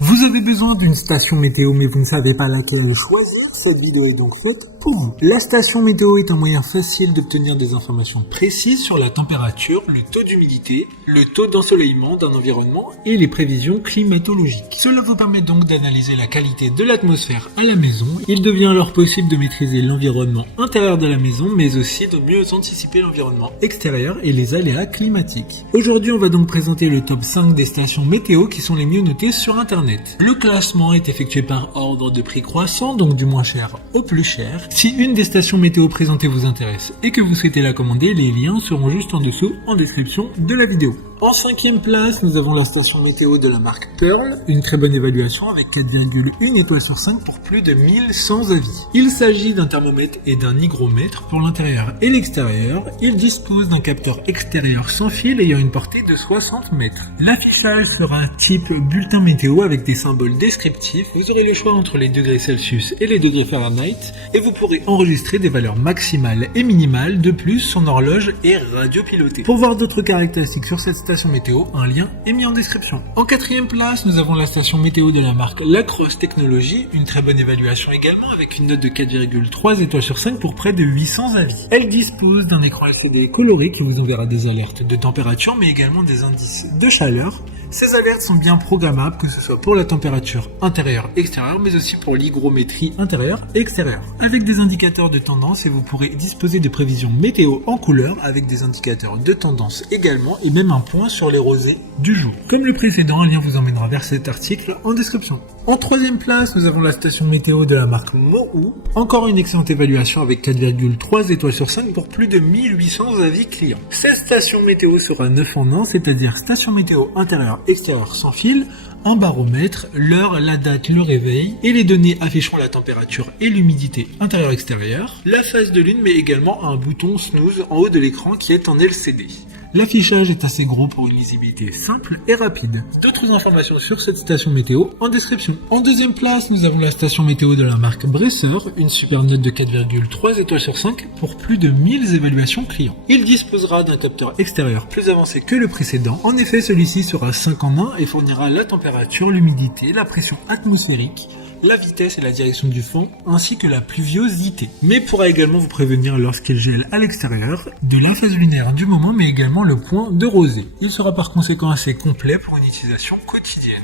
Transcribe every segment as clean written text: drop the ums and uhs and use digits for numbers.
Vous avez besoin d'une station météo mais vous ne savez pas laquelle choisir? Cette vidéo est donc faite pour vous. La station météo est un moyen facile d'obtenir des informations précises sur la température, le taux d'humidité, le taux d'ensoleillement d'un environnement et les prévisions climatologiques. Cela vous permet donc d'analyser la qualité de l'atmosphère à la maison. Il devient alors possible de maîtriser l'environnement intérieur de la maison mais aussi de mieux anticiper l'environnement extérieur et les aléas climatiques. Aujourd'hui, on va donc présenter le top 5 des stations météo qui sont les mieux notées sur Internet. Le classement est effectué par ordre de prix croissant, donc du moins cher au plus cher. Si une des stations météo présentées vous intéresse et que vous souhaitez la commander, les liens seront juste en dessous en description de la vidéo. En 5e place, nous avons la station météo de la marque Pearl, une très bonne évaluation avec 4,1 étoiles sur 5 pour plus de 1100 avis. Il s'agit d'un thermomètre et d'un hygromètre pour l'intérieur et l'extérieur. Il dispose d'un capteur extérieur sans fil ayant une portée de 60 mètres. L'affichage sera type bulletin météo avec des symboles descriptifs. Vous aurez le choix entre les degrés Celsius et les degrés Fahrenheit et vous pourrez enregistrer des valeurs maximales et minimales. De plus, son horloge est radiopilotée. Pour voir d'autres caractéristiques sur cette station météo, un lien est mis en description. En 4e place, nous avons la station météo de la marque Lacrosse Technologies, une très bonne évaluation également avec une note de 4,3 étoiles sur 5 pour près de 800 avis. Elle dispose d'un écran LCD coloré qui vous enverra des alertes de température mais également des indices de chaleur. Ces alertes sont bien programmables, que ce soit pour la température intérieure-extérieure, mais aussi pour l'hygrométrie intérieure et extérieure. Avec des indicateurs de tendance et vous pourrez disposer de prévisions météo en couleur avec des indicateurs de tendance également et même un point sur les rosées du jour. Comme le précédent, un lien vous emmènera vers cet article en description. En 3e place, nous avons la station météo de la marque Mohou. Encore une excellente évaluation avec 4,3 étoiles sur 5 pour plus de 1800 avis clients. Cette station météo sera 9 en 1, c'est-à-dire station météo intérieur-extérieur sans fil, un baromètre, l'heure, la date, le réveil, et les données afficheront la température et l'humidité intérieure-extérieure, la phase de lune mais également un bouton snooze en haut de l'écran qui est en LCD. L'affichage est assez gros pour une lisibilité simple et rapide. D'autres informations sur cette station météo en description. En 2e place, nous avons la station météo de la marque Bresser, une super note de 4,3 étoiles sur 5 pour plus de 1000 évaluations clients. Il disposera d'un capteur extérieur plus avancé que le précédent. En effet, celui-ci sera 5 en 1 et fournira la température, l'humidité, la pression atmosphérique, la vitesse et la direction du vent, ainsi que la pluviosité. Mais pourra également vous prévenir lorsqu'il gèle à l'extérieur, de la phase lunaire du moment, mais également le point de rosée. Il sera par conséquent assez complet pour une utilisation quotidienne.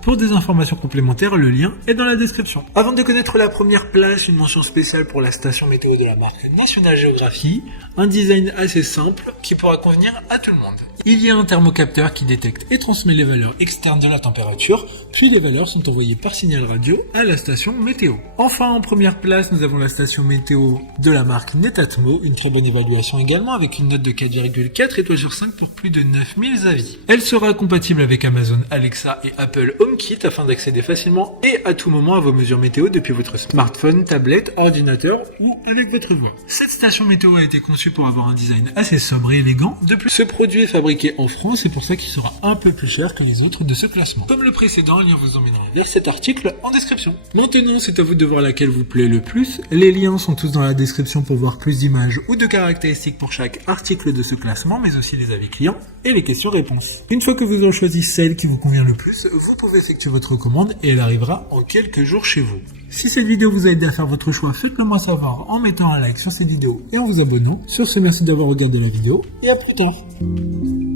Pour des informations complémentaires, le lien est dans la description. Avant de connaître la première place, une mention spéciale pour la station météo de la marque National Geographic, un design assez simple qui pourra convenir à tout le monde. Il y a un thermocapteur qui détecte et transmet les valeurs externes de la température, puis les valeurs sont envoyées par signal radio à la station météo. Enfin, en première place, nous avons la station météo de la marque Netatmo, une très bonne évaluation également avec une note de 4,4 étoiles sur 5 pour plus de 9000 avis. Elle sera compatible avec Amazon Alexa et Apple HomeKit afin d'accéder facilement et à tout moment à vos mesures météo depuis votre smartphone, tablette, ordinateur ou avec votre voix. Cette station météo a été conçue pour avoir un design assez sobre et élégant. De plus, ce produit est fabriqué en France, c'est pour ça qu'il sera un peu plus cher que les autres de ce classement. Comme le précédent, le lien vous emmènera vers cet article en description. Maintenant, c'est à vous de voir laquelle vous plaît le plus. Les liens sont tous dans la description pour voir plus d'images ou de caractéristiques pour chaque article de ce classement, mais aussi les avis clients et les questions-réponses. Une fois que vous aurez choisi celle qui vous convient le plus, vous pouvez effectuer votre commande et elle arrivera en quelques jours chez vous. Si cette vidéo vous a aidé à faire votre choix, faites-le moi savoir en mettant un like sur cette vidéo et en vous abonnant. Sur ce, merci d'avoir regardé la vidéo et à plus tard.